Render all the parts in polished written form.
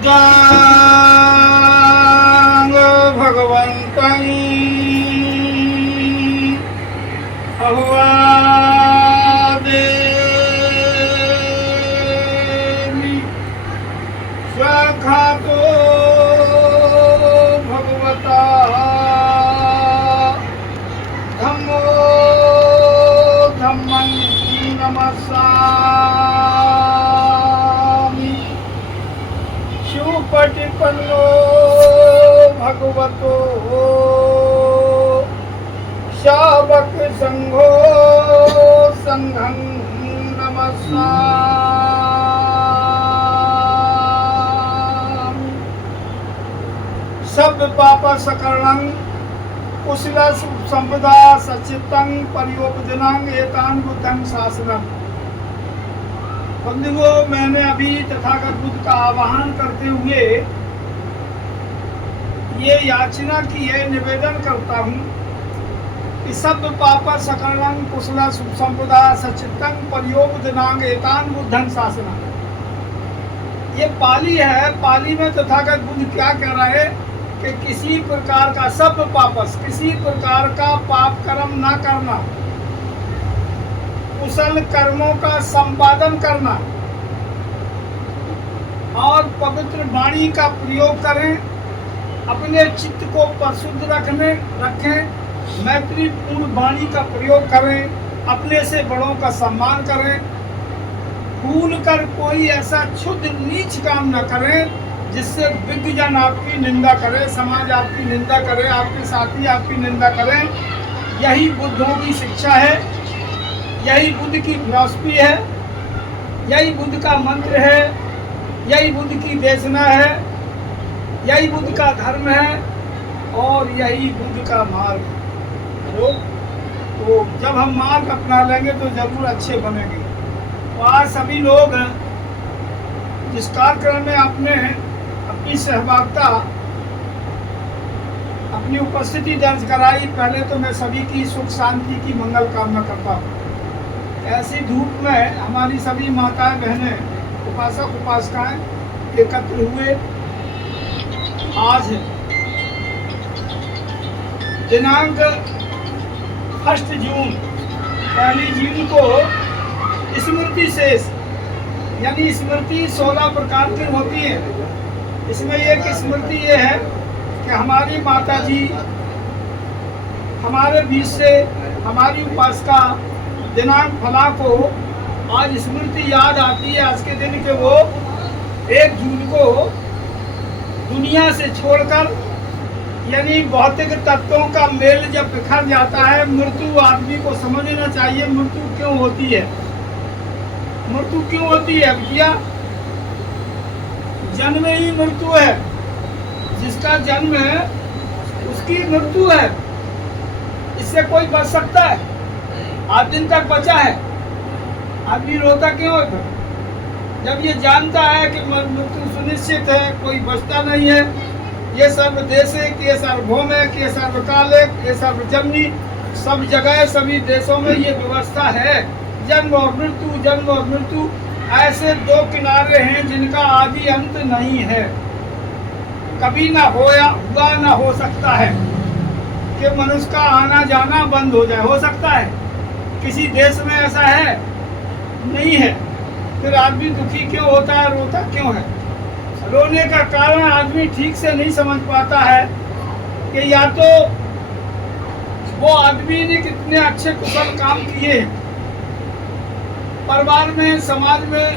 बुद्धांग भगवन्तं अहुवादेमि स्वखातो भगवता धम्मो धम्मं नमस्सामि सुपटिपन्नो भगवतो शावक संघो संघं नमस्सामि सब पाप सकरणं कुशल संपदा सचितं परियोपजनं एतान बुद्धं शासनम। बंधुओं, मैंने अभी तथागत बुद्ध का आवाहन करते हुए ये याचना की है, निवेदन करता हूँ कि सब पाप सकरणं कुशल संपदा सचितं परियोपजनं एतान बुद्धं शासनम। ये पाली है। पाली में तथागत बुद्ध क्या कह रहा है कि किसी प्रकार का सब पापस, किसी प्रकार का पाप कर्म ना करना, कुशल कर्मों का संपादन करना और पवित्र वाणी का प्रयोग करें, अपने चित्त को परिशुद्ध रखें, मैत्रीपूर्ण वाणी का प्रयोग करें, अपने से बड़ों का सम्मान करें, भूल कर कोई ऐसा क्षुद्र नीच काम न करें जिससे विज्ञजन आपकी निंदा करे, समाज आपकी निंदा करे, आपके साथी आपकी निंदा करें। यही बुद्धों की शिक्षा है, यही बुद्ध की फिलॉसफी है, यही बुद्ध का मंत्र है, यही बुद्ध की देशना है, यही बुद्ध का धर्म है और यही बुद्ध का मार्ग। तो जब हम मार्ग अपना लेंगे तो जरूर अच्छे बनेंगे। तो आज सभी लोग जिस कार्यक्रम में आपने अपनी सहभागिता, अपनी उपस्थिति दर्ज कराई, पहले तो मैं सभी की सुख शांति की मंगल कामना करता हूँ। ऐसी धूप में हमारी सभी माताएं बहनें, उपासक उपासिकाएं एकत्र हुए। आज दिनांक 1 जून, 1 जून को स्मृति शेष यानी स्मृति 16 प्रकार की होती है। इसमें एक स्मृति ये है कि हमारी माता जी हमारे बीच से, हमारी उपासका दिनांक फला को आज स्मृति याद आती है आज के दिन के वो 1 जून को दुनिया से छोड़कर, यानी भौतिक तत्वों का मेल जब बिखर जाता है, मृत्यु आदमी को समझना चाहिए मृत्यु क्यों होती है। मृत्यु क्यों होती है भैया? जन्म ही मृत्यु है। जिसका जन्म है उसकी मृत्यु है। इससे कोई बच सकता है? आज दिन तक बचा है। आदमी रोता क्यों है? जब ये जानता है कि मृत्यु सुनिश्चित है, कोई बचता नहीं है, ये सर्वदेशिक, ये सार्वभौम है, ये सर्वकालिक, ये सर्वजननी, सब जगह सभी देशों में ये व्यवस्था है। जन्म और मृत्यु, जन्म और मृत्यु ऐसे 2 किनारे हैं जिनका आदि अंत नहीं है। कभी ना हुआ ना हो सकता है कि मनुष्य का आना जाना बंद हो जाए। हो सकता है? किसी देश में ऐसा है? नहीं है। फिर आदमी दुखी क्यों होता है, रोता क्यों है? रोने का कारण आदमी ठीक से नहीं समझ पाता है कि या तो वो आदमी ने कितने अच्छे कुशल काम किए हैं, परिवार में, समाज में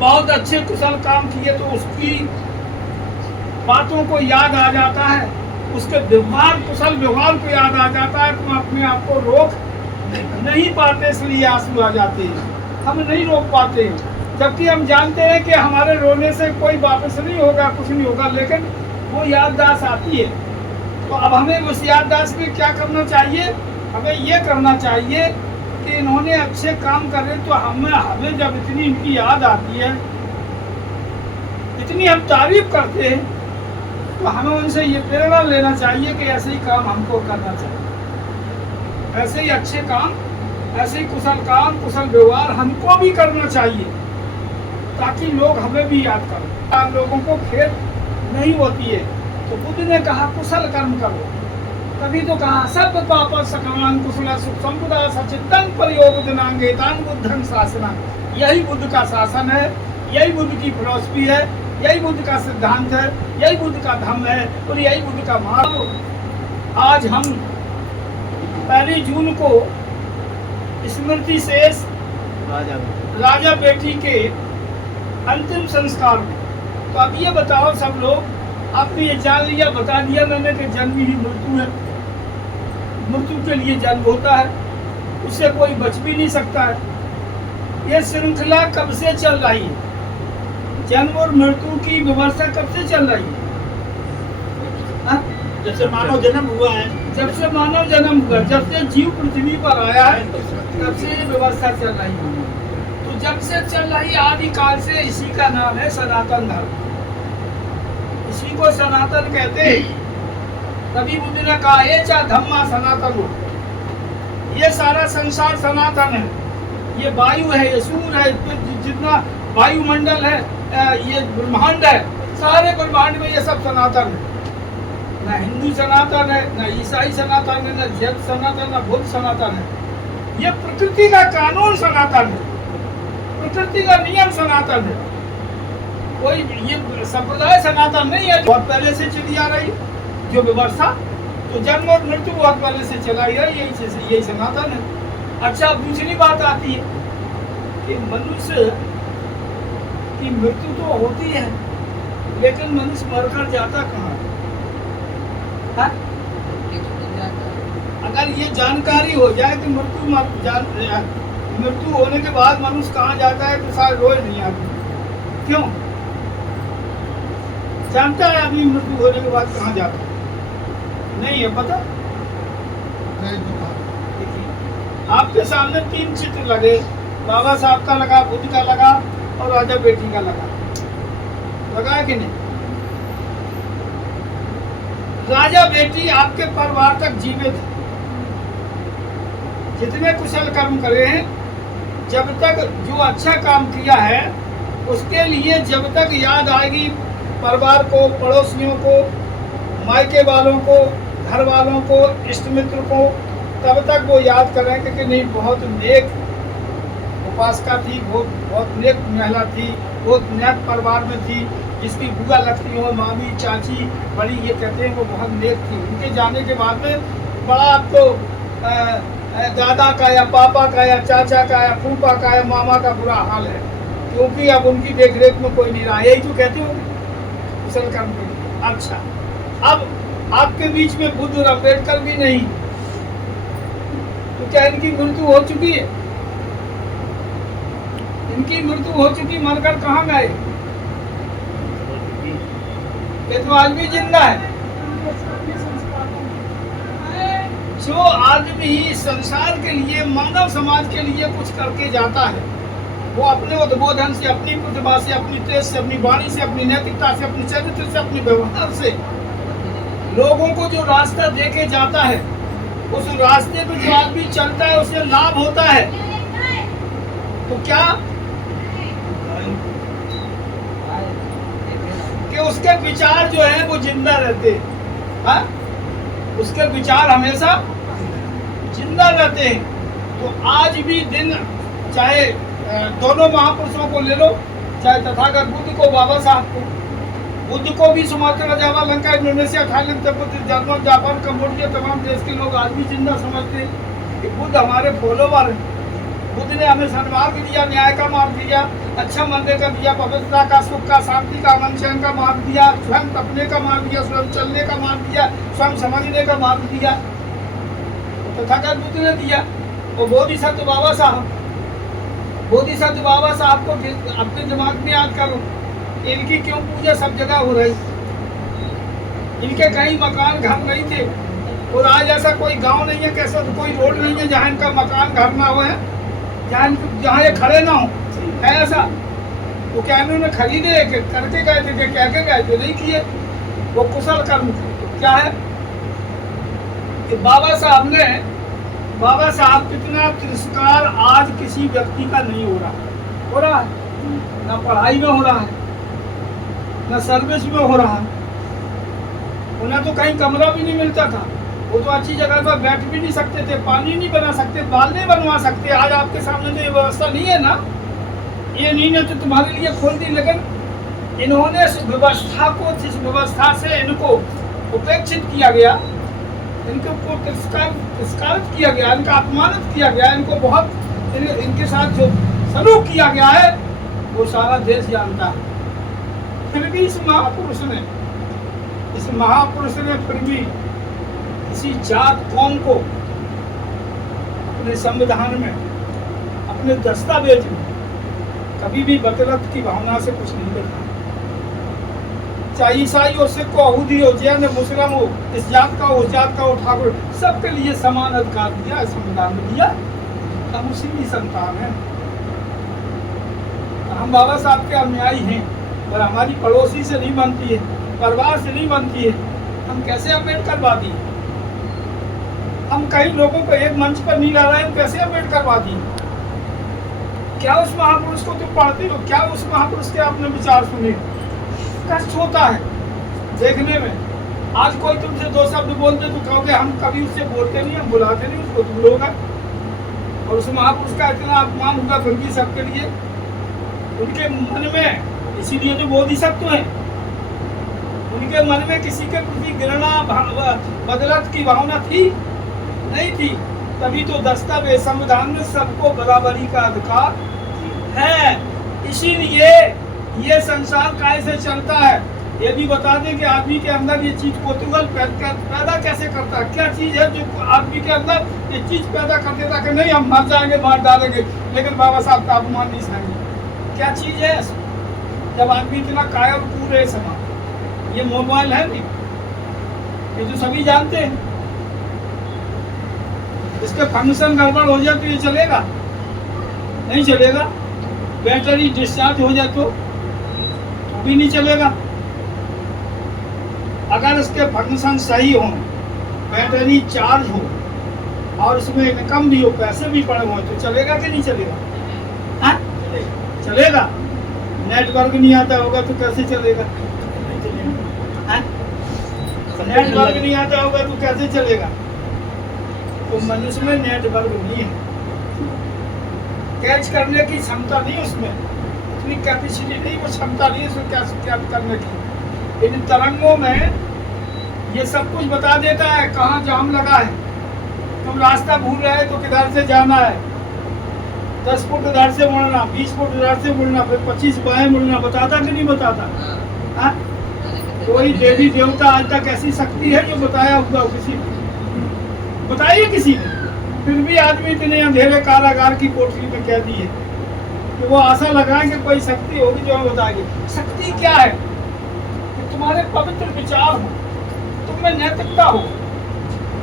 बहुत अच्छे कुशल काम किए, तो उसकी बातों को याद आ जाता है, उसके व्यवहार, कुशल व्यवहार को याद आ जाता है, तो अपने आप को रोक नहीं पाते, इसलिए आंसू आ जाते हैं। हम नहीं रोक पाते, जबकि हम जानते हैं कि हमारे रोने से कोई वापस नहीं होगा, कुछ नहीं होगा, लेकिन वो याददाश्त आती है। तो अब हमें उस याददाश्त में क्या करना चाहिए? हमें ये करना चाहिए कि इन्होंने अच्छे काम करे तो हमें जब इतनी इनकी याद आती है, इतनी हम तारीफ करते हैं, तो हमें उनसे ये प्रेरणा लेना चाहिए कि ऐसे ही काम हमको करना चाहिए, ऐसे ही अच्छे काम, ऐसे ही कुशल काम, कुशल व्यवहार हमको भी करना चाहिए। ताकि लोग हमें भी याद करें। आप लोगों को खेद नहीं होती है तो बुद्ध ने कहा कुशल कर्म करो। तभी तो कहा सब पाप सकलान कुशल सुख संपदा सचितन प्रयोग दिनांगेतान बुद्धं शासना। यही बुद्ध का शासन है, यही बुद्ध की फिलॉसफी है, यही बुद्ध का सिद्धांत है, यही बुद्ध का धर्म है और यही बुद्ध का मार्ग। आज हम 1 जून को स्मृति शेष राजा बेटी के अंतिम संस्कार में, तो अब ये बताओ सब लोग, आपने ये जान लिया, बता दिया मैंने कि जन्म ही मृत्यु है, मृत्यु के लिए जन्म होता है, उससे कोई बच भी नहीं सकता है। ये श्रृंखला कब से चल रही है? जन्म और मृत्यु की व्यवस्था कब से चल रही है? जब से मानव जन्म हुआ है, जब से मानव जन्म हुआ, जब से जीव पृथ्वी पर आया है तब से ये व्यवस्था चल रही है। तो जब से चल रही आदिकाल से, इसी का नाम है सनातन धर्म, इसी को सनातन कहते हैं। तभी बुद्ध ने कहा ये चा धम्मा सनातन हो, ये सारा संसार सनातन है। ये वायु है, ये सूर्य है, जितना वायुमंडल है, ये ब्रह्मांड है, सारे ब्रह्मांड में ये सब सनातन है। ना हिंदू सनातन है, ना ईसाई सनातन है, ना जैन सनातन, ना बुद्ध सनातन है। ये प्रकृति का कानून सनातन है, प्रकृति का नियम सनातन है। कोई ये संप्रदाय सनातन नहीं है, बहुत पहले से चली आ रही जो व्यवस्था। तो जन्म और मृत्यु बहुत पहले से चला ही है, यही सनातन है। अच्छा, अब दूसरी बात आती है कि मनुष्य की मृत्यु तो होती है, लेकिन मनुष्य मरकर जाता कहाँ है? अगर ये जानकारी हो जाए कि मृत्यु होने के बाद मनुष्य कहाँ जाता है तो शायद रोए नहीं आदमी। क्यों? जानता है आदमी मृत्यु होने के बाद कहाँ जाता है? नहीं है पता। आपके सामने 3 चित्र लगे, बाबा साहब का लगा, बुद्ध का लगा और राजा बेटी का लगा है कि नहीं? राजा बेटी आपके परिवार तक जीवित है, जितने कुशल कर्म करे हैं, जब तक जो अच्छा काम किया है उसके लिए जब तक याद आएगी परिवार को, पड़ोसियों को, मायके वालों को, घर वालों को, इष्ट मित्र को, तब तक वो याद करेंगे कि नहीं बहुत नेक उपासका थी, बहुत नेक महिला थी, बहुत नेक परिवार में थी, जिसकी बुआ लगती हो, मामी, चाची, बड़ी, ये कहते हैं वो बहुत नेक थी। उनके जाने के बाद में बड़ा आपको दादा का या पापा का या चाचा का या फूफा का या मामा का बुरा हाल है, क्योंकि अब उनकी देखरेख में कोई नहीं रहा। यही तो कहते हो कुशल कर्म के लिए। अच्छा, अब आपके बीच में बुद्ध और अम्बेडकर भी नहीं, तो क्या इनकी मृत्यु हो चुकी है? इनकी मृत्यु हो चुकी, मरकर कहाँ गए? ये तो आज भी जिंदा है। जो आदमी संसार के लिए, मानव समाज के लिए कुछ करके जाता है, वो अपने उद्बोधन से, अपनी प्रतिभा से, अपनी तेज से, अपनी वाणी से, अपनी नैतिकता से, अपने चरित्र से, अपने व्यवहार से लोगों को जो रास्ता दे के जाता है, उस रास्ते पे जो आदमी चलता है उसे लाभ होता है। तो क्या कि उसके विचार जो है वो जिंदा रहते हैं, हाँ? उसके विचार हमेशा जिंदा रहते हैं। तो आज भी दिन, चाहे दोनों महापुरुषों को ले लो, चाहे तथागत बुद्ध को, बाबा साहब को, बुद्ध को भी Sumatra, Java, Lanka, Indonesia, Thailand, Tibet, German, Japan, Cambodia, तमाम देश के लोग आज भी जिंदा समझते हैं कि बुद्ध हमारे फॉलोवर हैं। बुद्ध ने हमें सन्मार्ग दिया, न्याय का मार्ग दिया, अच्छा मनने का दिया, पवित्रता का, सुख का, शांति का, अमन चैन का मार्ग दिया, स्वयं तपने का मार्ग दिया, स्वयं चलने का मार्ग दिया, स्वयं समझने का मार्ग दिया, तथागत बुद्ध ने दिया। और बोधिसत्व बाबा साहब, बोधिसत्व बाबा साहब को अपने दिमाग में याद करो, इनकी क्यों पूजा सब जगह हो रही? इनके कहीं मकान घर नहीं थे, और आज ऐसा कोई गांव नहीं है, कैसा कोई रोड नहीं है जहाँ इनका मकान घर ना हो, है जहाँ ये खड़े ना हो, है ऐसा? तो क्या इन्होंने खरीदे करके गए थे, कह के गए थे? नहीं किए, वो कुशल कर्म थे। तो क्या है कि बाबा साहब कितना तिरस्कार आज किसी व्यक्ति का नहीं हो रहा है। ना पढ़ाई में हो रहा है, ना सर्विस में हो रहा है। उन्हें तो कहीं कमरा भी नहीं मिलता था, वो तो अच्छी जगह पर बैठ भी नहीं सकते थे, पानी नहीं बना सकते, बाल नहीं बनवा सकते। आज आपके सामने तो ये व्यवस्था नहीं है ना, ये नहीं है तो तुम्हारे लिए खोल दी। लेकिन इन्होंने इस व्यवस्था को, जिस व्यवस्था से इनको उपेक्षित किया गया, इनको तिरस्कारित किया गया, इनका अपमानित किया गया, इनको बहुत इनके साथ जो सलूक किया गया है वो सारा देश जानता है। फिर भी इस महापुरुष ने फिर भी किसी जात कौम को अपने संविधान में, अपने दस्तावेज में कभी भी बदलत की भावना से कुछ नहीं लिखा। चाहे ईसाई हो, सिख हो, यहूदी हो, जैन हो, मुस्लिम हो, इस जात का हो, उस जात का हो, ठाकुर, सबके लिए समान अधिकार दिया, संविधान में दिया। हम उसी की संतान हैं। हम बाबा साहब के अनुयायी हैं, और हमारी पड़ोसी से नहीं बनती है, परिवार से नहीं बनती है। हम कैसे अम्बेडकरवादी? हम कई लोगों को एक मंच पर नहीं ला रहे हैं, कैसे अम्बेडकरवादी? क्या उस महापुरुष को तुम पढ़ते हो? क्या उस महापुरुष के आपने विचार सुने? कष्ट होता है देखने में। आज कोई तुमसे दो शब्द बोलते तो कहोगे हम कभी उससे बोलते नहीं, हम बुलाते नहीं उसको, तुम लोग। और उस महापुरुष का इतना अपमान होगा फिर भी सबके लिए, उनके मन में, इसीलिए जो बोधिसत्व हैं, उनके मन में किसी के प्रति घृणा, बदलत की भावना थी? नहीं थी। तभी तो दस्तावेज, संविधान में सबको बराबरी का अधिकार है। इसीलिए ये संसार कैसे चलता है ये भी बता दें कि आदमी के अंदर ये चीज कोतूहल पैदा कैसे करता है। क्या चीज है जो आदमी के अंदर ये चीज पैदा कर देता कि नहीं हम मर जाएंगे, मार डालेंगे, लेकिन बाबा साहब का अपमान नहीं सहेंगे? क्या चीज है जब आदमी इतना कायर पूरे समाज? ये मोबाइल है नहीं, ये तो सभी जानते हैं। इसके फंक्शन गड़बड़ हो जाए तो ये चलेगा? नहीं चलेगा। बैटरी डिस्चार्ज हो जाए तो भी नहीं चलेगा। अगर इसके फंक्शन सही हो, बैटरी चार्ज हो और उसमें इनकम भी हो, पैसे भी पड़े हो, तो चलेगा कि नहीं चलेगा? हाँ? चलेगा। नेटवर्क नहीं आता होगा तो कैसे चलेगा? हाँ? नेटवर्क नहीं आता होगा तो कैसे चलेगा? तो मनुष्य में नेटवर्क नहीं है, कैच करने की क्षमता नहीं उसमें, इतनी कैपेसिटी नहीं, वो क्षमता नहीं है उसमें कैच करने की। इन तरंगों में ये सब कुछ बता देता है कहाँ जाम लगा है। तुम रास्ता भूल रहे हो तो किधर से जाना है, 10 फुट इधर से मुड़ना, 20 फुट इधर से मुड़ना, फिर 25 बाएं मुड़ना, बताता कि नहीं बताता? हाँ? कोई देवी देवता आज तक ऐसी शक्ति है जो बताया हुआ किसी ने? बताइए किसी ने? फिर भी आदमी इतने अंधेरे कारागार की कोठरी में कह दी है कि वो आशा लगाए कि कोई शक्ति होगी जो हमें बताएगी। शक्ति क्या है? कि तुम्हारे पवित्र विचार हो, तुम में नैतिकता हो,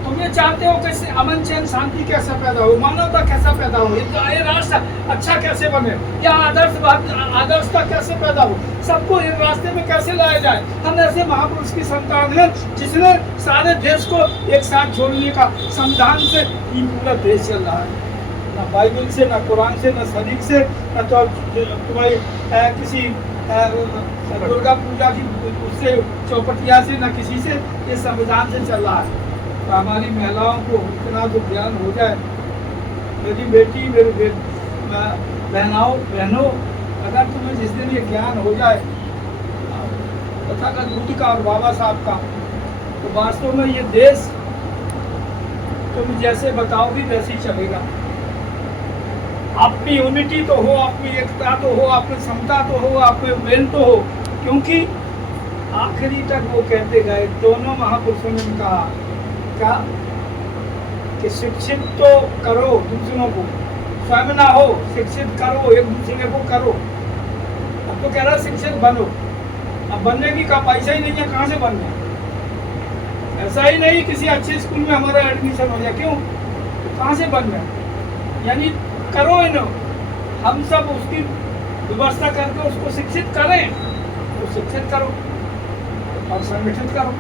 तुम ये चाहते हो कि अमन चैन शांति कैसे पैदा हो, मानवता कैसा पैदा हो, ये राष्ट्र अच्छा कैसे बने, या आदर्शता कैसे पैदा हो, सबको इस रास्ते में कैसे लाया जाए। हम ऐसे महापुरुष की संतान हैं जिसने सारे देश को एक साथ जोड़ने का, संविधान से ही पूरा देश चल रहा है। ना बाइबल से, ना कुरान से, ना शरीक से, ना तो तुम्हारी किसी दुर्गा पूजा की उससे चौपटिया से, ना किसी से, ये संविधान से चल रहा है। तो हमारी महिलाओं को इतना तो ज्ञान हो जाए, मेरी बेटी, मेरे बहनों, अगर तुम्हें जिस दिन ये ज्ञान हो जाए तथागत बुद्ध का और बाबा साहब का, तो वास्तव में ये देश तुम जैसे बताओगी वैसे ही चलेगा। अपनी यूनिटी तो हो, अपनी एकता तो हो, अपनी क्षमता तो हो, अपने मेल तो हो, क्योंकि आखिरी तक वो कहते गए, दोनों महापुरुषों ने कहा क्या कि शिक्षित तो करो दूसरों को, स्वयं ना हो, शिक्षित करो, एक दूसरे को करो। अब तो कह रहा शिक्षित बनो, अब बनने की का पैसा ही नहीं है, कहाँ से बनना? ऐसा ही नहीं किसी अच्छे स्कूल में हमारा एडमिशन हो जाए, क्यों? तो कहाँ से बनना? यानी करो इन, हम सब उसकी व्यवस्था करके उसको शिक्षित करें, तो शिक्षित करो और संगठित करो।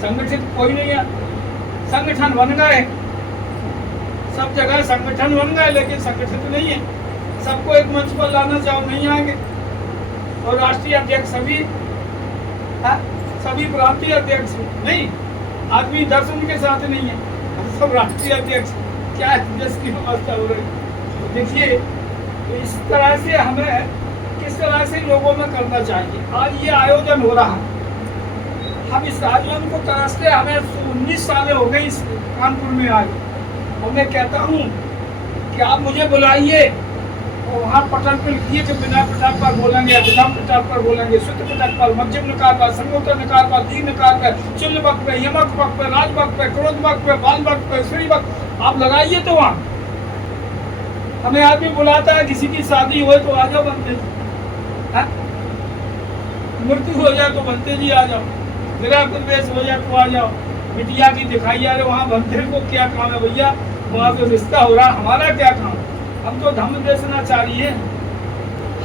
संगठित कोई नहीं है, संगठन बन गए, सब जगह संगठन बन गए, लेकिन संगठित नहीं है। सबको एक मंच पर लाना चाहो, नहीं आएंगे। और राष्ट्रीय अध्यक्ष सभी, सभी प्रांतीय अध्यक्ष नहीं, आदमी दर्शन के साथ नहीं है, सब राष्ट्रीय अध्यक्ष। क्या है देश की व्यवस्था हो रही। तो देखिए, तो इस तरह से हमें किस तरह से लोगों में करना चाहिए। आज ये आयोजन हो रहा है, हम इस आयोजन को तरसते हमें 19 साल हो गए इस कानपुर में आए, और मैं कहता हूँ कि आप मुझे बुलाइए और वहाँ पटल पर लिखिए कि बिना पटल पर बोलेंगे, विधम पटल पर बोलेंगे, शुद्ध पटल पर, मध्यम नकार पर, संगोत्तर नकार पर, दीर्घ नकार पर, चिल्ल वक्त पे, यमक वक्त पे, राज वक्त पे, क्रोध वक्त पे, बाल वक्त पे, श्री वक्त, आप लगाइए। तो वहाँ हमें आदमी बुलाता है, किसी की शादी हो तो आ जाओ बनते जी, मृत्यु हो जाए तो बनते जी आ जाओ, गृह प्रवेश हो जाए तो आ जाओ, बिटिया की दिखाई आ रहे, वहाँ बनते को क्या काम है भैया, वहाँ तो रिश्ता हो रहा, हमारा क्या काम। हम तो धर्म देशना चाहिए।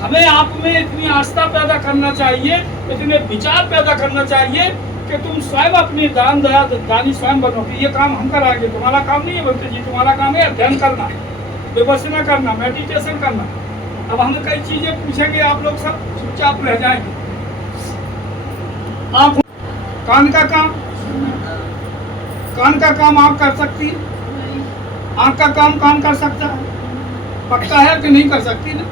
हमें आप में इतनी आस्था पैदा करना चाहिए, इतने विचार पैदा करना चाहिए कि तुम स्वयं अपनी दान दया दानी स्वयं बनो कि ये काम हम कराएंगे। तुम्हारा काम नहीं है बोलते जी, तुम्हारा काम है अध्ययन करना, विपश्यना करना, मेडिटेशन करना। अब हम कई चीजें पूछेंगे, आप लोग सब चुपचाप रह जाएंगे। आप कान का काम, कान का काम आप कर सकती है, आँख का काम कान कर सकता है, पक्का है कि नहीं कर सकती ना।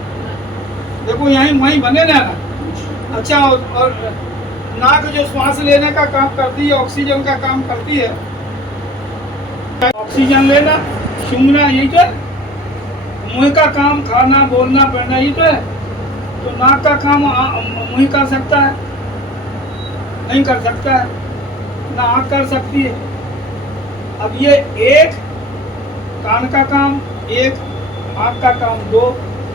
देखो यहीं वहीं बने रहना। अच्छा, और नाक जो श्वास लेने का काम करती है, ऑक्सीजन का काम करती है, ऑक्सीजन लेना, सूंघना, यही तो है। मुंह का काम खाना बोलना पहनना, यही तो है। तो नाक का काम मुंह कर सकता है, नहीं कर सकता है ना, आँख कर सकती है। अब ये एक कान का काम, एक आँख का काम 2,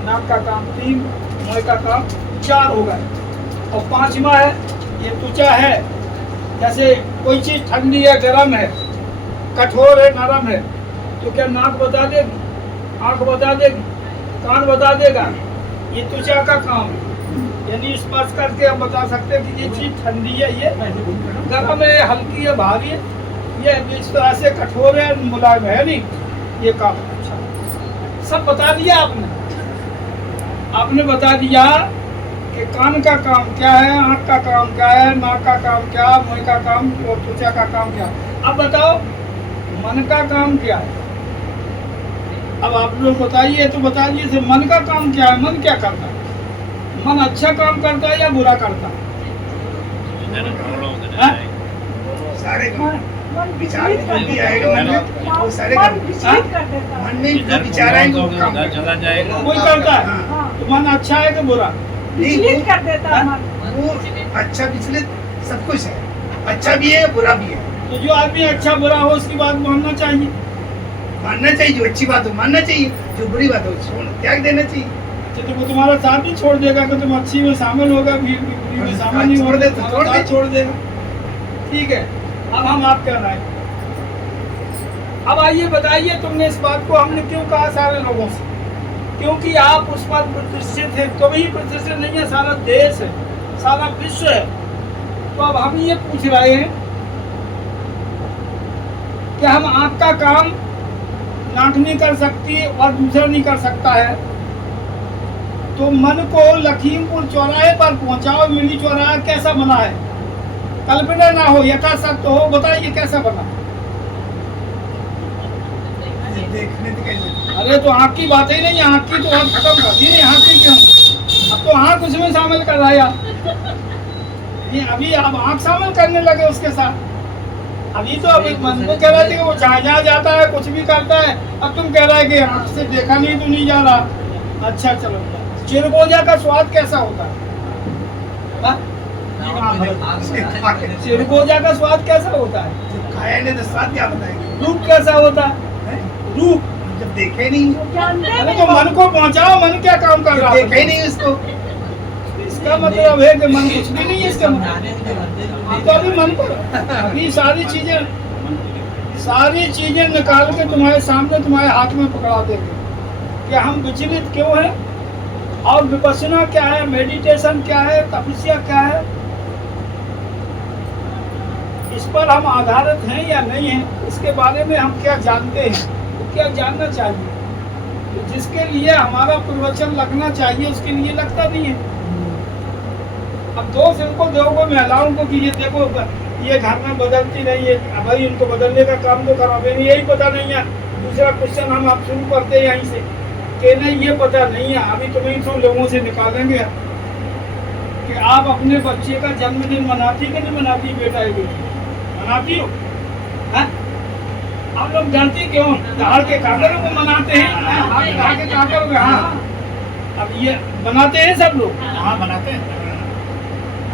नाक का काम 3, मुंह का काम 4 हो गए। और 5वां है ये त्वचा है। जैसे कोई चीज ठंडी है, गर्म है, कठोर है, नरम है, तो क्या नाक बता देगी, आँख बता देगी, कान बता देगा? ये त्वचा का काम है। यानी स्पर्श करके हम बता सकते हैं कि ये चीज ठंडी है, ये गर्म है, हल्की है, भारी है, ये इस तरह से कठोर है, मुलायम है, नहीं ये काम। अच्छा, सब बता दिया आपने। आपने बता दिया कि कान का काम क्या है, आँख का काम क्या है, नाक का काम क्या, मुंह का काम और त्वचा का काम क्या। अब बताओ मन का काम क्या है। अब आप लोग बताइए, तो बता दीजिए मन का काम क्या है। मन क्या करता है? मन अच्छा काम करता है या बुरा करता है? सारे विचार भी आएगा मन में, वो सारे मन में जो विचार आएंगे वो काम चला जाएगा, कोई करता है। तो मन अच्छा है कि बुरा? विचलित कर देता है। वो अच्छा विचलित सब कुछ है, अच्छा भी है बुरा भी है। तो जो आदमी अच्छा बुरा हो उसकी बात मानना चाहिए, मानना चाहिए। जो अच्छी बात हो मानना चाहिए, जो बुरी बात हो छोड़ त्याग देना चाहिए। तो वो तुम्हारा साथ भी छोड़ देगा कि तुम अच्छी में शामिल होगा, बुरी में शामिल नहीं छोड़ दे तो छोड़ देगा। ठीक है, अब हम आप क्या राय। अब आइए बताइए, तुमने इस बात को हमने क्यों कहा सारे लोगों से? क्योंकि आप उस पर प्रतिष्ठित है। तुम ही प्रतिष्ठित नहीं है, सारा देश है, सारा विश्व है। तो अब हम ये पूछ रहे हैं कि हम आपका काम नाक नहीं कर सकती और दूसरा नहीं कर सकता है, तो मन को लखीमपुर चौराहे पर पहुंचाओ। मिली चौराहा कैसा बना है? कल्पना ना हो, यथासत्य हो, बताइए कैसा बना? देखने तो कैसे? अरे तो आँख की बात ही नहीं, आँख की तो हम खत्म कर दी। नहीं, आँख की क्यों? अब तो आँख उसमें शामिल कर रहा है यार। नहीं, अभी आप आँख शामिल करने लगे उसके साथ। अभी तो अभी मन में कह रहे थे कि वो जहाँ जाता है कुछ भी करता है, अब तुम कह रहा है कि आँख से देखा नहीं तो नहीं जा रहा। अच्छा चलो, चिरगोजा का स्वाद कैसा होता है? चिरगोजा का स्वाद कैसा होता है? खाया नहीं तो स्वाद क्या बताएंगे? रूप कैसा होता है? रूप जब देखे नहीं, अरे तो मन को पहुंचाओ। मन क्या काम कर रहा है? देखा ही नहीं उसको। इसका मतलब है कि मन कुछ भी नहीं है इसका मतलब। तो अभी मन पर अभी सारी चीजें निकाल के तुम्हारे सामने तुम्हारे हाथ में पकड़ा देंगे कि हम विचलित क्यों हैं, और विपश्यना क्या है, मेडिटेशन क्या है, तपस्या क्या है, इस पर हम आधारित हैं या नहीं हैं, इसके बारे में हम क्या जानते हैं, तो क्या जानना चाहिए। तो जिसके लिए हमारा प्रवचन लगना चाहिए उसके लिए लगता नहीं है। अब दोष इनको दोगे महिलाओं को कि ये देखो ये घर में बदलती नहीं है, भाई इनको बदलने का काम तो करा देंगे, यही पता नहीं है। दूसरा क्वेश्चन हम आप शुरू करते हैं यहीं से कि नहीं ये पता नहीं है, अभी तुम्हें तो लोगों से निकालेंगे कि आप अपने बच्चे का जन्मदिन मनाती कि नहीं मनाती? बेटा है बेटी मनाती हो? हैं? आप लोग डरती क्यों? दहाड़ के काकरों को मनाते हैं, हाथ दहाड़ के काकरों को। हाँ, अब ये बनाते हैं सब लोग। हाँ बनाते हैं।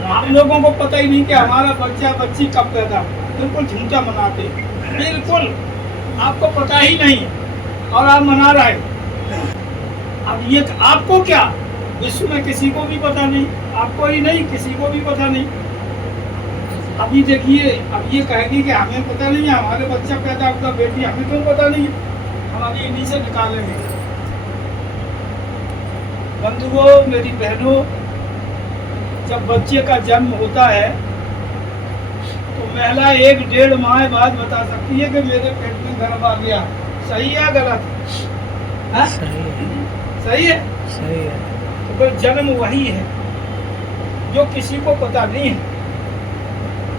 हम लोगों को पता ही नहीं कि हमारा बच्चा बच्ची कब पैदा हुआ, बिल्कुल झूठा मनाते हैं, बिल्कुल आपको पता ही नहीं और आप मना रहे। अब ये आपको क्या, विश्व में किसी को भी पता नहीं, आपको ही नहीं किसी को भी पता नहीं। अभी देखिए, अब ये कहेगी कि हमें पता नहीं है, हमारे बच्चा पैदा हुआ बेटी हमें क्यों पता नहीं है, हम अभी इन्हीं से निकालेंगे। बंधुओं, मेरी बहनों, जब बच्चे का जन्म होता है तो महिला 1-1.5 माह बाद बता सकती है कि मेरे पेट में गर्भ आ गया। सही है गलत? है? सही है। सही है। तो कोई जन्म वही है जो किसी को पता नहीं है,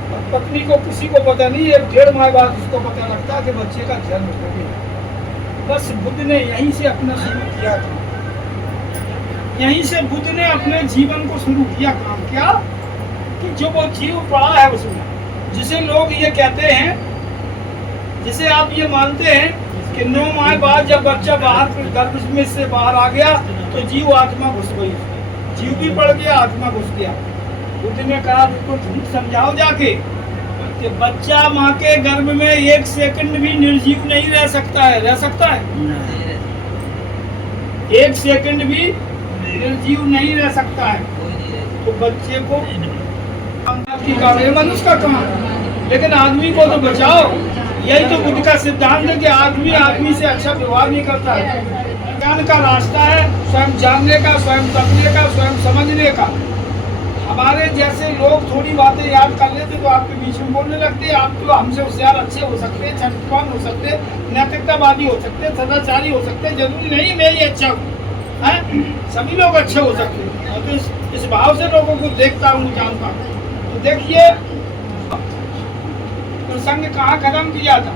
और पत्नी को किसी को पता नहीं है। 1.5 माह बाद उसको पता लगता है कि बच्चे का जन्म हो गया। बस बुद्ध ने यहीं से अपना शुरू किया था, यहीं से बुद्ध ने अपने जीवन को शुरू किया। काम क्या कि जो वो जीव पड़ा है उसमें, जिसे लोग ये कहते हैं, जिसे आप ये मानते हैं कि 9 माह बाद जब बच्चा बाहर गर्भ में से बाहर आ गया तो जीव आत्मा घुस गई, जीव भी पड़ गया आत्मा घुस गया। बुद्ध ने कहा उसको झूठ समझाओ जाके कि बच्चा माँ के गर्भ में 1 सेकंड भी निर्जीव नहीं रह सकता है। रह सकता है? 1 सेकंड भी निर्जीव नहीं रह सकता है। तो बच्चे को मनुष्य का काम, लेकिन आदमी को तो बचाओ। यही तो बुद्ध का सिद्धांत है कि आदमी आदमी से अच्छा व्यवहार नहीं करता है। ज्ञान का रास्ता है स्वयं जानने का, स्वयं तकने का, स्वयं समझने का। हमारे जैसे लोग थोड़ी बातें याद कर लेते तो आपके बीच में बोलने लगते हैं। आप तो हमसे होशियार अच्छे हो सकते हैं, चरित्रवान हो सकते हैं, नैतिकतावादी हो सकते हैं, सदाचारी हो सकते हैं, जरूरी नहीं मैं ही अच्छा हूँ। सभी लोग अच्छे हो सकते हैं, और तो इस भाव से लोगों को देखता हूँ, जानता हूँ। तो देखिए प्रसंग कहाँ खत्म किया था,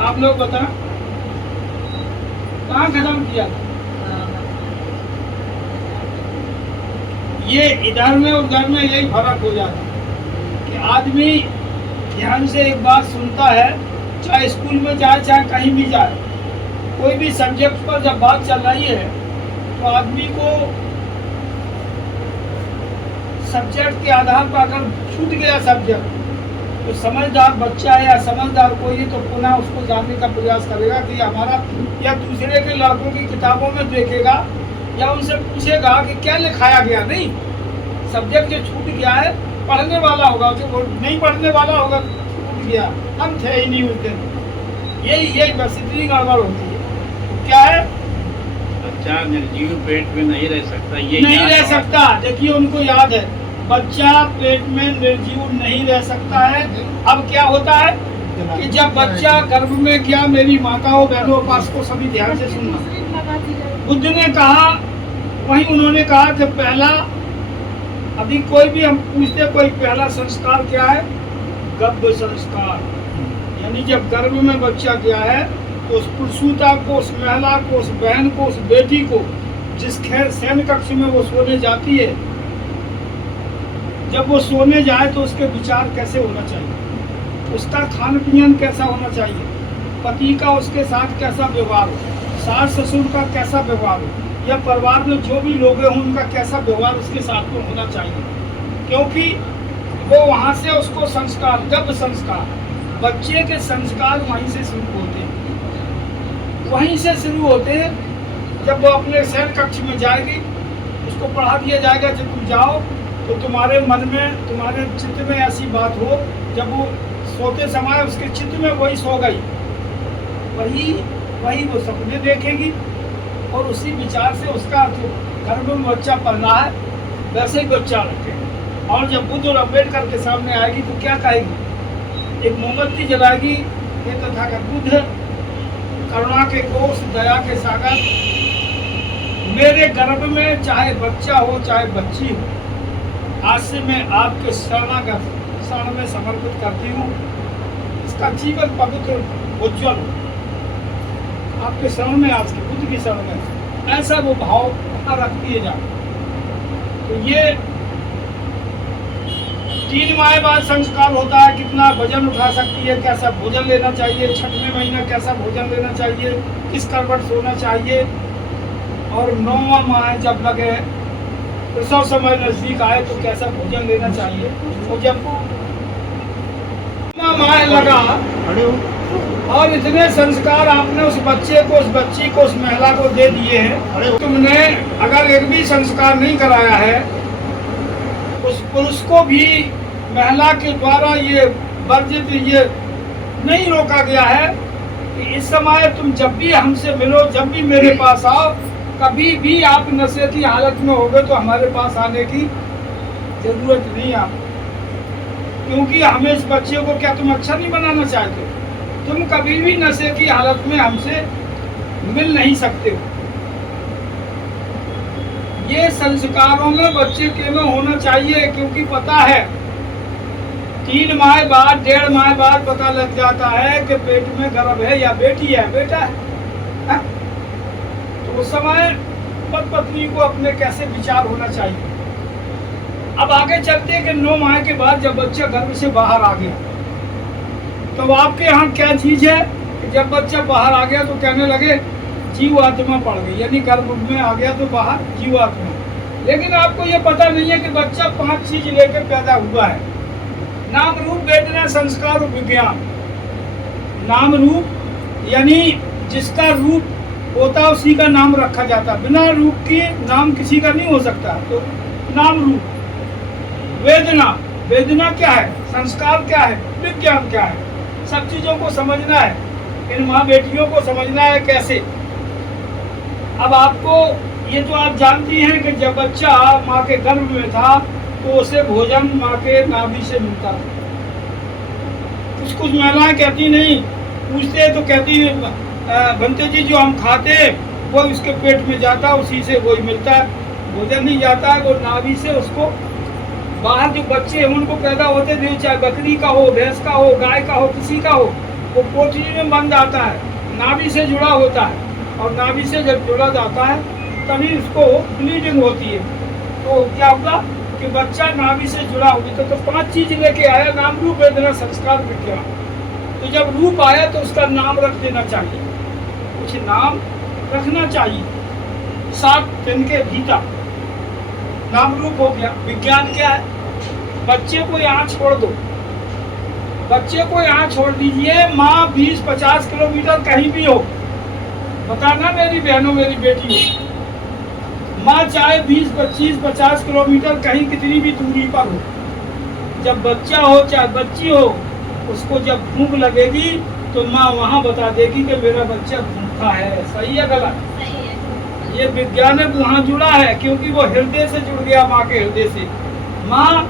आप लोग बताएं कहाँ खत्म किया था? ये इधर में उधर में यही फर्क हो जाता है कि आदमी ध्यान से एक बात सुनता है, चाहे स्कूल में जाए चाहे कहीं भी जाए, कोई भी सब्जेक्ट पर जब बात चल रही है तो आदमी को सब्जेक्ट के आधार पर अगर छूट गया सब्जेक्ट तो समझदार बच्चा है या समझदार कोई है तो पुनः उसको जानने का प्रयास करेगा कि हमारा, या दूसरे के लड़कों की किताबों में देखेगा या उनसे पूछेगा कि क्या लिखाया गया। नहीं, सब्जेक्ट जो छूट गया है पढ़ने वाला होगा, जो नहीं पढ़ने वाला होगा छूट गया, हम थे ही नहीं उस दिन। यही बस इतनी गड़बड़ होती है। क्या है? बच्चा निर्जीव पेट में नहीं रह सकता, ये नहीं रह सकता। देखिए उनको याद है, बच्चा पेट में निर्जीव नहीं रह सकता है। अब क्या होता है कि जब बच्चा गर्भ में गया, मेरी माताओं बहनों पास को सभी ध्यान से सुनना, बुद्ध ने कहा, वहीं उन्होंने कहा कि पहला, अभी कोई भी हम पूछते कोई पहला संस्कार क्या है? गर्भ संस्कार। यानी जब गर्भ में बच्चा गया है तो उस पुरुषता को, उस महिला को, उस बहन को, उस बेटी को, जिस शयन कक्ष में वो सोने जाती है, जब वो सोने जाए तो उसके विचार कैसे होना चाहिए, उसका खान पीन कैसा होना चाहिए, पति का उसके साथ कैसा व्यवहार हो, सास ससुर का कैसा व्यवहार हो, या परिवार में जो भी लोग हैं उनका कैसा व्यवहार उसके साथ में होना चाहिए। क्योंकि वो वहाँ से उसको संस्कार, जब संस्कार, बच्चे के संस्कार वहीं से शुरू होते हैं, वहीं से शुरू होते हैं। जब वो अपने शयन कक्ष में जाएगी, उसको पढ़ा दिया जाएगा जब तुम जाओ तो तुम्हारे मन में, तुम्हारे चित्त में ऐसी बात हो, जब वो सोते समय उसके चित्त में वही सो गई, वही वो सपने देखेगी और उसी विचार से उसका जो गर्भ में बच्चा पलना है वैसे ही बच्चा रखेगा। और जब बुद्ध और अम्बेडकर के सामने आएगी तो क्या कहेगी? एक मोमबत्ती जलाएगी, ये तथागत बुद्ध, करुणा के कोष, दया के सागर, मेरे गर्भ में चाहे बच्चा हो चाहे बच्ची हो, आज से मैं आपके शरण में समर्पित करती हूँ। इसका जीवन पवित्र उज्ज्वल हो आपके शरण में, आज के बुद्ध की शरण में, ऐसा वो भाव वहाँ रख दिए जाए। तो ये 3 माह बाद संस्कार होता है, कितना वजन उठा सकती है, कैसा भोजन लेना चाहिए, छठवें महीना कैसा भोजन लेना चाहिए, किस करवट सोना चाहिए, और 9वां माह जब लगे, प्रसव समय नजदीक आए तो कैसा भोजन लेना चाहिए। और जब 9वां माह लगा और इतने संस्कार आपने उस बच्चे को, उस बच्ची को, उस महिला को दे दिए हैं, तुमने अगर एक भी संस्कार नहीं कराया है, उस पुरुष को भी महिला के द्वारा ये वर्जित, ये नहीं रोका गया है कि इस समय तुम जब भी हमसे मिलो, जब भी मेरे पास आओ, कभी भी आप नशे की हालत में होगे तो हमारे पास आने की जरूरत नहीं आप, क्योंकि हमें इस बच्चे को क्या तुम अच्छा नहीं बनाना चाहते? तुम कभी भी नशे की हालत में हमसे मिल नहीं सकते हो। ये संस्कारों में बच्चे के में होना चाहिए, क्योंकि पता है 3 माह बाद, 1.5 माह बाद पता लग जाता है कि पेट में गर्भ है या बेटी है, बेटा है। तो उस समय पति पत्नी को अपने कैसे विचार होना चाहिए। अब आगे चलते हैं कि 9 माह के बाद जब बच्चा गर्भ से बाहर आ गया, तो आपके यहाँ क्या चीज है कि जब बच्चा बाहर आ गया तो कहने लगे जीव आत्मा पड़ गई, यानी गर्भ में आ गया तो बाहर जीव आत्मा। लेकिन आपको ये पता नहीं है कि बच्चा 5 चीज लेकर पैदा हुआ है। नाम रूप वेदना संस्कार और विज्ञान। नाम रूप यानी जिसका रूप होता है उसी का नाम रखा जाता है, बिना रूप के नाम किसी का नहीं हो सकता। तो नाम रूप। वेदना, वेदना क्या है, संस्कार क्या है, विज्ञान क्या है, सब चीजों को समझना है, इन माँ बेटियों को समझना है कैसे। अब आपको ये तो आप जानती हैं कि जब बच्चा माँ के गर्भ में था तो उसे भोजन माँ के नाभि से मिलता था। कुछ महिलाएं कहती नहीं, पूछते तो कहती बनते जी जो हम खाते वो उसके पेट में जाता, उसी से वही मिलता है, भोजन नहीं जाता है, वो नाभि से उसको बाहर जो बच्चे हैं उनको पैदा होते थे, चाहे बकरी का हो, भैंस का हो, गाय का हो, किसी का हो, वो पोटली में बंद आता है, नाभि से जुड़ा होता है, और नाभि से जब जुड़ा जाता है तभी उसको ब्लीडिंग होती है। तो क्या होगा कि बच्चा नाभि से जुड़ा हो गया। तो 5 चीज लेके आया, नाम रूप वेदना संस्कार विज्ञान। तो जब रूप आया तो उसका नाम रख देना चाहिए, कुछ नाम रखना चाहिए 7 दिन के भीतर। नाम रूप हो गया। विज्ञान क्या है, बच्चे को यहाँ छोड़ दो, बच्चे को यहाँ छोड़ दीजिए, माँ 20-50 किलोमीटर कहीं भी हो, बताना मेरी बहनों मेरी बेटी, माँ चाहे 20-25-50 किलोमीटर कहीं कितनी भी दूरी पर हो, जब बच्चा हो चाहे बच्ची हो, उसको जब भूख लगेगी तो माँ वहाँ बता देगी कि मेरा बच्चा भूखा है। सही है गलत? ये विज्ञानक वहाँ जुड़ा है, क्योंकि वो हृदय से जुड़ गया, माँ के हृदय से। माँ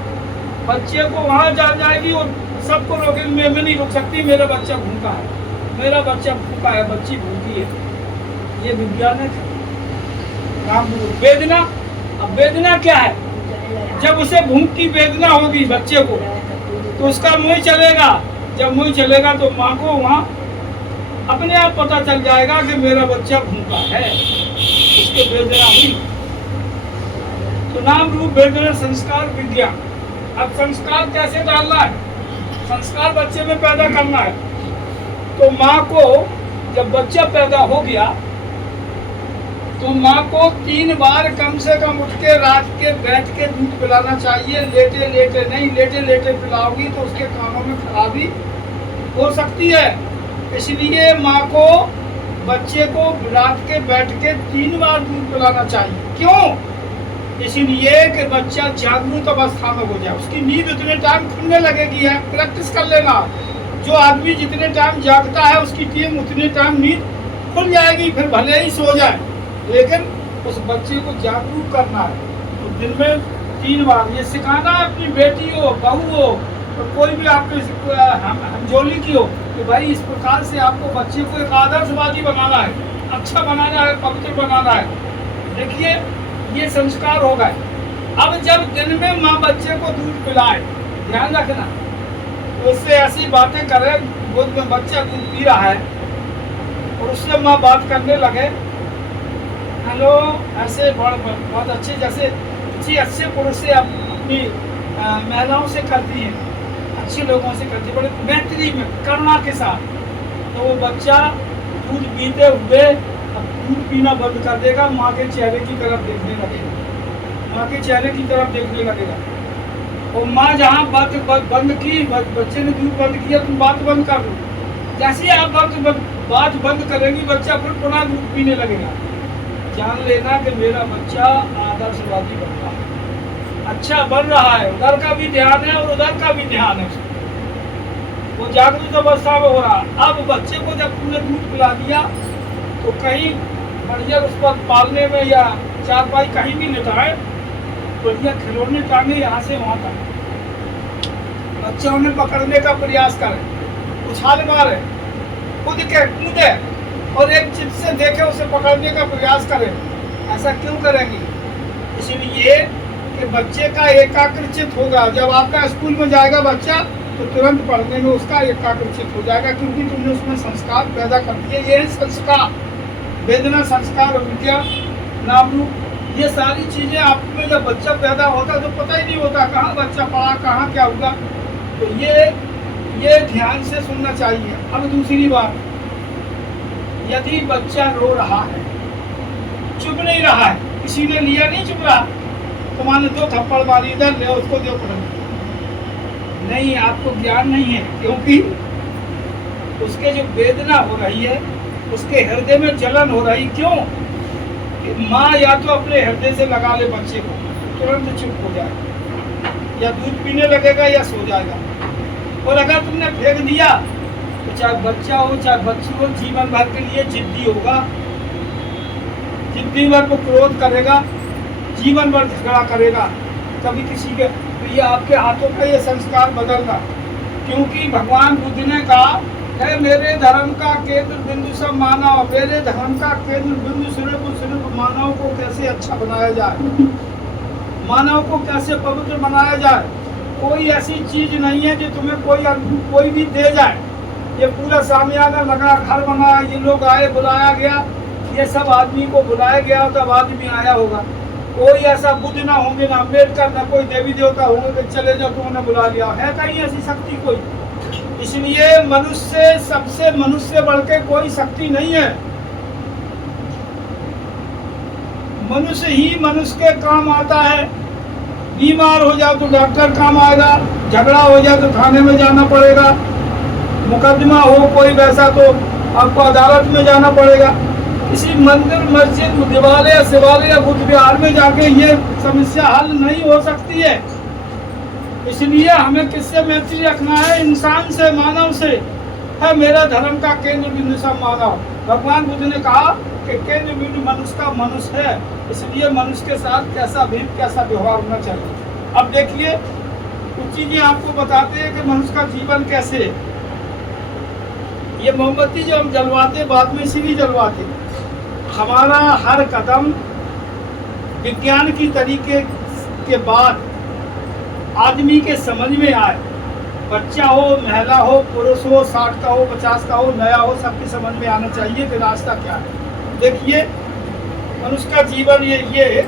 बच्चे को वहाँ जा जाएगी और सबको रोकेगी, मैं नहीं रुक सकती, मेरा बच्चा भूखा है, मेरा बच्चा भूखा है, बच्ची भूखी है। ये विज्ञानक है। वेदना, अब वेदना क्या है, जब उसे भूख की वेदना होगी बच्चे को तो उसका मुँह चलेगा, जब मुँह चलेगा तो माँ को वहाँ अपने आप पता चल जाएगा कि मेरा बच्चा भूखा है, उसके वेदना हुई। तो नाम रूप वेदना संस्कार विज्ञान। अब संस्कार कैसे डालना है, संस्कार बच्चे में पैदा करना है। तो माँ को जब बच्चा पैदा हो गया तो माँ को 3 बार कम से कम उठ के रात के बैठ के दूध पिलाना चाहिए। लेटे लेटे नहीं, लेटे लेटे पिलाओगी तो उसके कानों में खराबी हो सकती है। इसलिए माँ को बच्चे को रात के बैठ के 3 बार दूध पिलाना चाहिए। क्यों? इसलिए कि बच्चा जागरूक अवस्था में हो जाए, उसकी नींद उतने टाइम खुलने लगेगी। है प्रैक्टिस कर लेना, जो आदमी जितने टाइम जागता है उसकी टीम उतने टाइम नींद खुल जाएगी, फिर भले ही सो जाए, लेकिन उस बच्चे को जागरूक करना है। तो दिन में 3 बार ये सिखाना है, अपनी बेटी हो, बहू हो, तो कोई भी आपके हमजोली की हो, कि भाई इस प्रकार से आपको बच्चे को एक आदर्शवादी बनाना है, अच्छा बनाना है, पवित्र बनाना है। देखिए ये संस्कार हो गए। अब जब दिन में माँ बच्चे को दूध पिलाए, ध्यान रखना, तो उससे ऐसी बातें करे, गोद में बच्चा दूध पी रहा है और उससे माँ बात करने लगे, हेलो, ऐसे बहुत अच्छे, जैसे किसी अच्छे पुरुष से अपनी महिलाओं से करती है, अच्छे लोगों से करती है, बड़े मैत्री में, करुणा के साथ, तो वो बच्चा दूध पीते हुए अब दूध पीना बंद कर देगा, माँ के चेहरे की तरफ देखने लगेगा, माँ के चेहरे की तरफ देखने लगेगा। और माँ जहाँ बात बंद की, बच्चे ने दूध बंद किया, तुम बात बंद कर दो। जैसे ही आप बात बंद करेंगी, बच्चा फिर पुनः दूध पीने लगेगा। जान लेना कि मेरा बच्चा आदर्शवादी बन रहा है, अच्छा बन रहा है, उधर का भी ध्यान है और उधर का भी ध्यान है, वो जागरूक अवस्था में हो रहा। अब बच्चे को जब तुमने दूध पिला दिया तो कहीं बढ़िया उस पर पालने में या चारपाई कहीं भी लेटाए, बढ़िया खिलौने टांगे यहाँ से वहाँ तक, बच्चा उन्हें पकड़ने का प्रयास करे, उछाल मारे, कूद के कूदे और एक चिप से देखे उसे पकड़ने का प्रयास करे। ऐसा क्यों करेंगी? इसलिए कि बच्चे का एकाग्रचित होगा। जब आपका स्कूल में जाएगा बच्चा तो तुरंत पढ़ने में उसका एकाग्रचित हो जाएगा, क्योंकि तुमने उसमें संस्कार पैदा कर दिए। ये संस्कार, वेदना संस्कार और विद्या नाम रूप, ये सारी चीजें आप में जब बच्चा पैदा होता है तो पता ही नहीं होता कहाँ बच्चा पढ़ा, कहाँ क्या होगा। तो ये ध्यान से सुनना चाहिए। अब दूसरी बात, यदि बच्चा रो रहा है, चुप नहीं रहा है, किसी ने लिया नहीं चुप रहा, तो मान दो थप्पड़ मारी, इधर ले उसको दो पकड़, नहीं, आपको ज्ञान नहीं है, क्योंकि उसके जो वेदना हो रही है, उसके हृदय में जलन हो रही। क्यों? माँ या तो अपने हृदय से लगा ले बच्चे को, तुरंत चुप हो जाए, या दूध पीने लगेगा या सो जाएगा। और अगर तुमने फेंक दिया तो चाहे बच्चा हो चाहे बच्ची हो, जीवन भर के लिए जिद्दी होगा, जिद्दी भर को क्रोध करेगा, जीवन भर झगड़ा करेगा, कभी किसी के। तो ये आपके हाथों का ये संस्कार बदलना, क्योंकि भगवान बुद्ध ने कहा है, मेरे धर्म का केंद्र बिंदु सब मानव, मेरे धर्म का केंद्र बिंदु सिर्फ मानव को कैसे अच्छा बनाया जाए, मानव को कैसे पवित्र बनाया जाए। कोई ऐसी चीज नहीं है जो तुम्हें कोई भी दे जाए। ये पूरा सामियाना लगा, घर बना, ये लोग आए, बुलाया गया, ये सब आदमी को बुलाया गया, तब आदमी आया होगा। कोई ऐसा बुद्ध ना होंगे, ना अम्बेडकर, ना कोई देवी देवता होंगे कि चले जाओ तुमने बुला लिया है, कहीं ऐसी शक्ति कोई। इसलिए मनुष्य सबसे मनुष्य बढ़ के कोई शक्ति नहीं है। मनुष्य ही मनुष्य के काम आता है। बीमार हो जाओ तो डॉक्टर काम आएगा, झगड़ा हो जाए तो थाने में जाना पड़ेगा, मुकदमा हो कोई वैसा तो आपको अदालत में जाना पड़ेगा। किसी मंदिर, मस्जिद, देवालय, शिवालय, बुद्ध विहार में जाके ये समस्या हल नहीं हो सकती है। इसलिए हमें किससे मैत्री रखना है? इंसान से, मानव से। है मेरा धर्म का केंद्र बिंदु सब मानव। भगवान बुद्ध ने कहा कि केंद्र बिंदु मनुष्य का मनुष्य है, इसलिए मनुष्य के साथ कैसा भेद, कैसा व्यवहार होना चाहिए। अब देखिए कुछ चीजें आपको बताते हैं कि मनुष्य का जीवन कैसे है। ये मोमबत्ती जो हम जलवाते बाद में इसीलिए जलवाते, हमारा हर कदम विज्ञान की तरीके के बाद आदमी के समझ में आए। बच्चा हो, महिला हो, पुरुष हो, 60 का हो, 50 का हो, नया हो, सबकी समझ में आना चाहिए कि रास्ता क्या है। देखिए मनुष्य का जीवन ये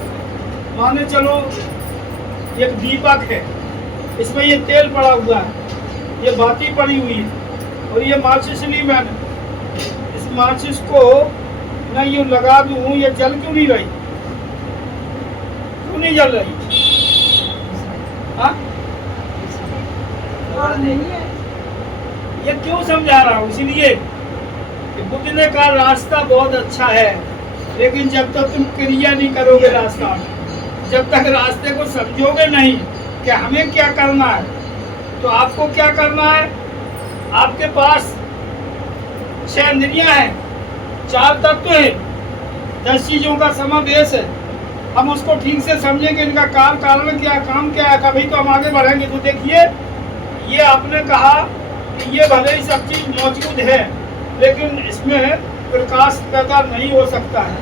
माने चलो एक दीपक है, इसमें ये तेल पड़ा हुआ है, ये बाती पड़ी हुई है, और ये माचिस ली मैंने। इस माचिस को मैं यूँ लगा दूँ, ये जल क्यों नहीं रही? क्यों नहीं जल रही? हाँ? ये क्यों समझा रहा हूँ? इसलिए कि बुद्ध ने कहा रास्ता बहुत अच्छा है, लेकिन जब तक तुम क्रिया नहीं करोगे रास्ता, जब तक रास्ते को समझोगे नहीं कि हमें क्या करना है, तो आपको क्या करना है? आपके पास 6 इंद्रियां हैं, 4 तत्व हैं, 10 चीजों का समावेश है। हम उसको ठीक से समझेंगे, इनका कारण क्या, काम क्या है, तभी तो हम आगे बढ़ेंगे। तो देखिए ये आपने कहा कि ये भले ही सब चीज मौजूद है, लेकिन इसमें प्रकाश पैदा नहीं हो सकता है।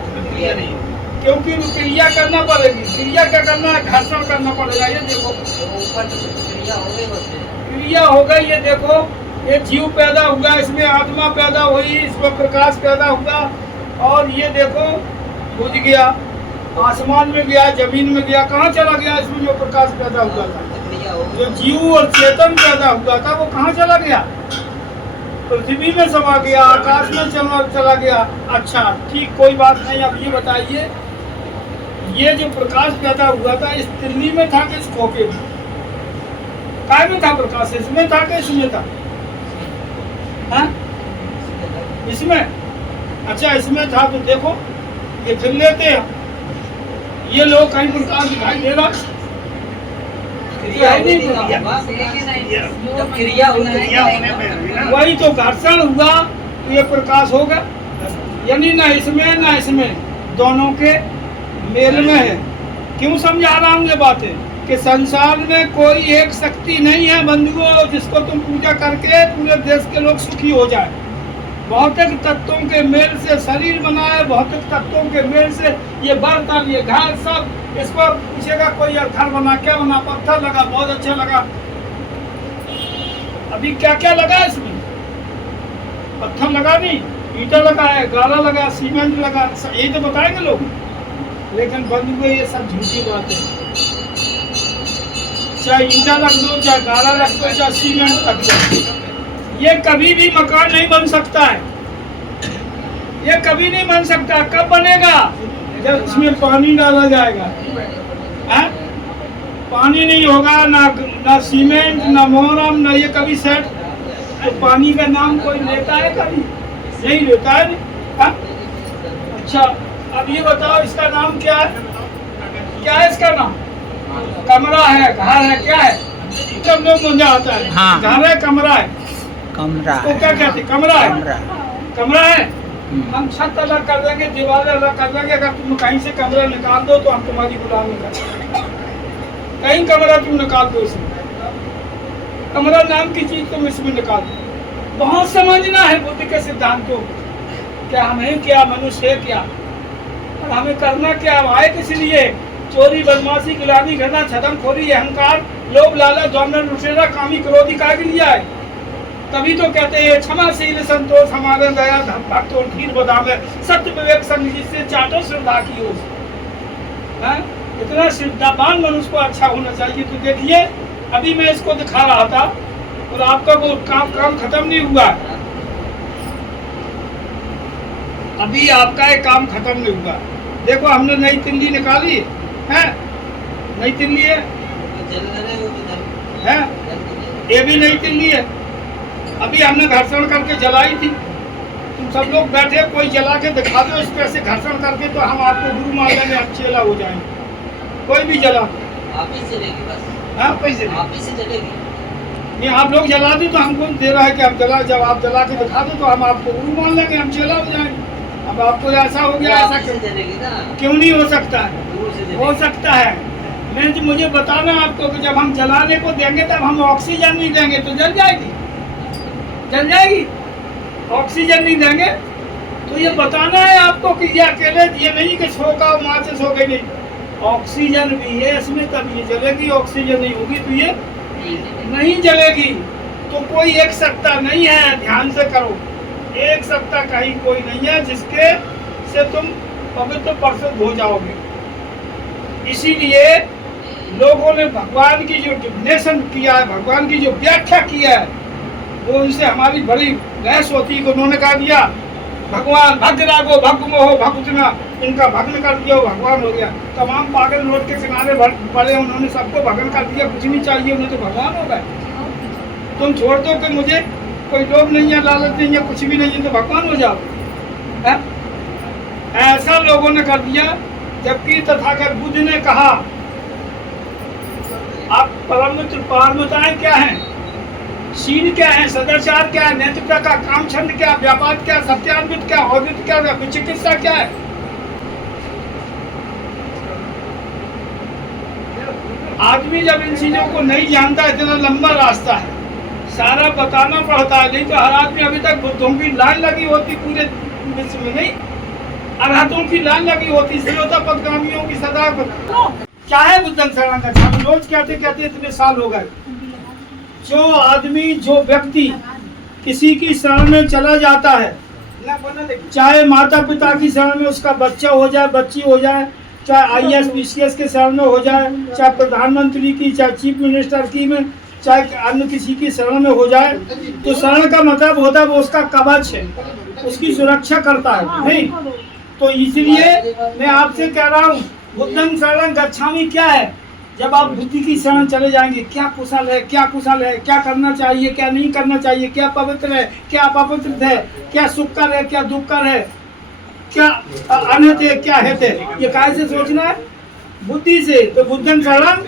क्योंकि क्रिया करना पड़ेगी। क्रिया क्या करना है? घर्षण करना पड़ेगा। ये देखो क्रिया हो गई। ये देखो, ये जीव पैदा हुआ, इसमें आत्मा पैदा हुई, इसमें प्रकाश पैदा हुआ, और ये देखो बुझ गया, आसमान में गया, जमीन में गया। कहाँ चला गया? इसमें जो प्रकाश पैदा हुआ था, जो जीव और चेतन पैदा हुआ था, वो कहाँ चला गया? पृथ्वी में समा गया, आकाश में चला गया। अच्छा ठीक, कोई बात नहीं। अब ये बताइए, ये जो प्रकाश पैदा हुआ था, इस तिल्ली में था कि इस खोखे में? काय में था प्रकाश? इसमें था कि इसमें था? हाँ? इसमें। अच्छा इसमें था। तो देखो ये फिर लेते हैं, ये लोग कहीं प्रकाश दिखाई दे रहा वही तो घर्षण हुआ तो ये प्रकाश होगा, यानी ना इसमें ना इसमें, दोनों के मेल में है। क्यों समझा रहा हूँ ये बातें? कि संसार में कोई एक शक्ति नहीं है बंधुओं जिसको तुम पूजा करके पूरे देश के लोग सुखी हो जाए। भौतिक तत्वों के मेल से शरीर बना है, भौतिक तत्वों के मेल से ये बर्तन, ये घर, सब। इस पर पूछेगा कोई घर बना, क्या बना? पत्थर लगा, बहुत अच्छा लगा। अभी क्या क्या लगा इसमें? पत्थर लगा नहीं, ईटा लगा है, गाला लगा, सीमेंट लगा, यही तो बताएंगे लोग। लेकिन बंधुओं ये सब झूठी बात है। चाहे ईटा रख दो, चाहे गाला रख दो, चाहे सीमेंट रख दो, ये कभी भी मकान नहीं बन सकता है। ये कभी नहीं बन सकता। कब बनेगा? जब इसमें पानी डाला जाएगा। है? पानी नहीं होगा, ना सीमेंट, ना मोहरम, ना ये कभी सेट। तो पानी का नाम कोई लेता है? कभी नहीं लेता है। है? अच्छा अब ये बताओ, इसका नाम क्या है? क्या है इसका नाम? कमरा है, घर है, क्या है? सब लोग मुझे आता है। हाँ। घर है, कमरा है। कमरा तो क्या कहते हैं? कमरा है। कमरा कमरा है। हम छत अलग कर देंगे, दीवार अलग कर देंगे। अगर तुम कहीं से कमरा निकाल दो तो हम तुम्हारी गुलामी करेंगे। कहीं कमरा तुम निकाल दो, इसमें कमरा नाम की चीज तुम इसमें निकाल दो। बहुत समझना है बुद्धि के सिद्धांतों को। क्या हम हैं, क्या मनुष्य है, क्या और हमें करना क्या? आए किस लिए? चोरी, बदमाशी, गिलानी, घृणा, छदमखोरी, अहंकार, लोभ, लालच, द्वंद्व, लुटेरा, कामी, क्रोधी का के लिए आए। तभी तो कहते हैं क्षमाशील, संतोष, हमारे दया, भक्तों, धीर, बदामे, सत्य, विवेक, संग, जिससे चाटो श्रद्धा की ओर। इतना श्रद्धावान मनुष्य को अच्छा होना चाहिए। तो देखिए अभी मैं इसको दिखा रहा था और आपका वो काम खत्म नहीं हुआ। अभी आपका ये काम खत्म नहीं हुआ। देखो हमने नई तिल्ली निकाली है, नई तिल्ली है, ये भी नई तिल्ली है। अभी हमने घर्षण करके जलाई थी। तुम सब लोग बैठे, कोई जला के दिखा दो इस पे से घर्षण करके, तो हम आपको गुरु मान लेंगे, अच्छेला हो जाएंगे। कोई भी जला आप ही चलेगी बस। हाँ पैसे आप ही से चलेगी। नहीं, आप लोग जला दी तो हमको दे रहा है कि आप जला, जब आप जला के दिखा दो तो हम आपको गुरु मान लेंगे, हम चेला हो जाएंगे। अब आपको ऐसा हो गया, ऐसा क्यों नहीं हो सकता है? हो सकता है। मैं मुझे बताना आपको कि जब हम जलाने को देंगे तब हम ऑक्सीजन नहीं देंगे तो जल जाएगी, जल जाएगी। ऑक्सीजन नहीं देंगे तो ये बताना है आपको कि ये अकेले, ये नहीं कि सोगा माचिस हो गई, नहीं, ऑक्सीजन भी है इसमें, तब ये जलेगी। ऑक्सीजन नहीं होगी तो ये नहीं जलेगी। तो कोई एक सत्ता नहीं है, ध्यान से करो। एक सत्ता कहीं कोई नहीं है जिसके से तुम पवित्र परिशुद्ध हो जाओगे। इसीलिए लोगों ने भगवान की जो डिफिनेशन किया है, भगवान की जो व्याख्या किया है, वो उनसे हमारी बड़ी बहस होती है। उन्होंने कहा दिया भगवान भक्त रागो भक्त मोहो भक्तना, इनका भग्न कर दिया, वो भगवान हो गया। तमाम पागल रोड के किनारे पड़े, उन्होंने सबको भग्न कर दिया, कुछ नहीं चाहिए उन्हें, तो भगवान हो गए। तुम छोड़ दो कि मुझे कोई लोभ नहीं है, लालच नहीं है, कुछ भी नहीं है, तो भगवान हो जाओ। है? ऐसा लोगों ने कर दिया। जबकि तथागत बुद्ध ने कहा आप परम मित्र पारमताएं क्या है, शील क्या है, सदाचार क्या है, नैतिकता का, काम छंद क्या, व्यापार क्या, सत्यान्वित क्या, औदित क्या, विचिकित्सा क्या है। आदमी जब इन चीजों को नहीं जानता, इतना लंबा रास्ता है, सारा बताना पड़ता है। नहीं तो हर आदमी अभी तक बुद्धों की लाइन लगी होती पूरे विश्व में। नहीं, अरहतों की लाइन लगी होती, श्रेयोता पदगामियों की सदा पर। क्या है बुद्धं शरणं गच्छामि? रोज कहते कहते इतने साल हो गए। जो आदमी, जो व्यक्ति किसी की शरण में चला जाता है, चाहे माता पिता की शरण में उसका बच्चा हो जाए, बच्ची हो जाए, चाहे IAS PCS के शरण में हो जाए, चाहे प्रधानमंत्री की, चाहे चीफ मिनिस्टर की में, चाहे अन्य किसी की शरण में हो जाए, तो शरण का मतलब होता है वो उसका कवच है, उसकी सुरक्षा करता है। नहीं तो इसलिए मैं आपसे कह रहा हूँ, बुद्धं शरणं गच्छामि क्या है? जब आप बुद्धि की शरण चले जाएंगे, क्या कुशल है, क्या कुशल है, क्या करना चाहिए, क्या नहीं करना चाहिए, क्या पवित्र है, क्या अपवित्र है, क्या सुखकर है, क्या दुखकर है, क्या अनहित है, क्या हित है, ये कैसे सोचना है? बुद्धि से। तो बुद्धं शरणं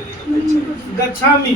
गच्छामि।